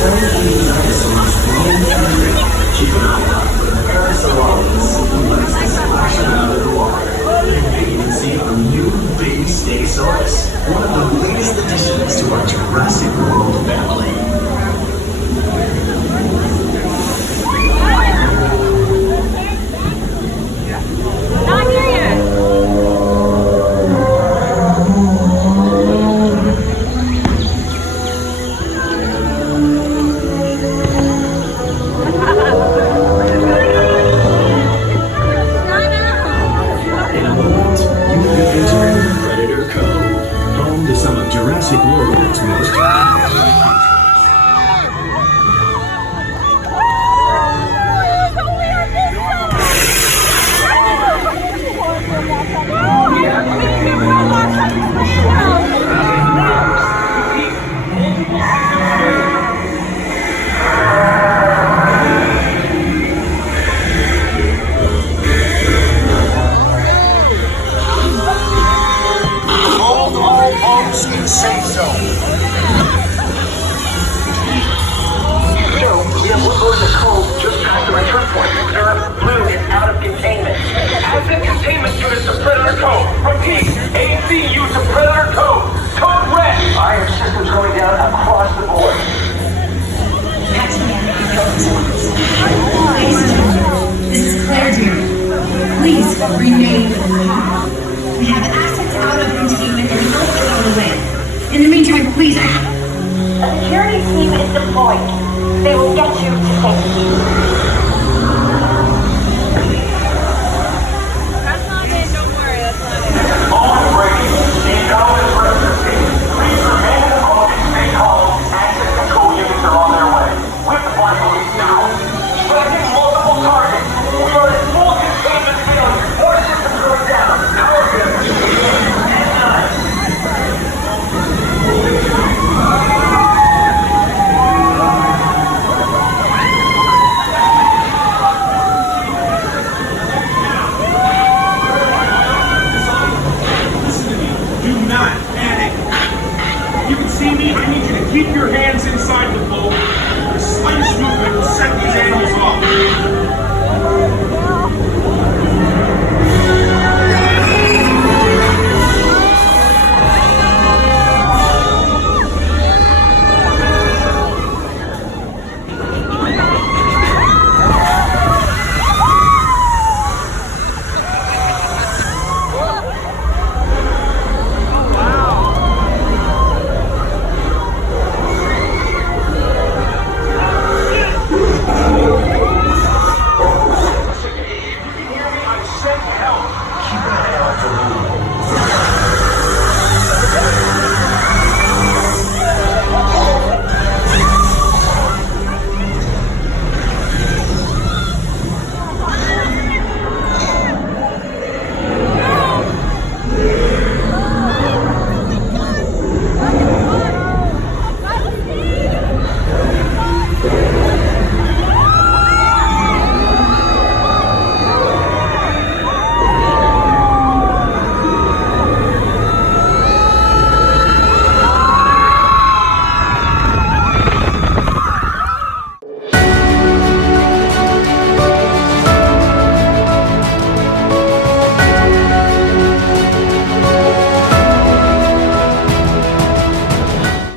These dinosaurs roam through it. Keep an eye out for the parasaurologists who likes to splash around in the water. And you can see a new baby Stegosaurus, one of the latest additions to our Jurassic World family. Not here yet. In a moment, you'll be entering Predator Cove, home to some of Jurassic World's most in safe zone. Joe, we have located the cove just past the return point. Sir, Blue is out of containment. Active containment units to Predator Cove. Repeat, ACU to Predator Cove. Code red. Iron systems going down across the board. This is Claire, dear. Please remain calm. We have assets out of containment and health on the way. In the meantime, please. A security team is deployed. They will get you to safety. That's not it, don't worry, that's not it. All ready. The intelligence residency. Please remain in the boat and stay calm. Access control units are on their way. We have to fly police now. Striking multiple targets. We are in full containment failure. More systems going down. Power grid. Do not panic. You can see me. I need you to keep your hands inside the boat. The slightest movement will set these animals on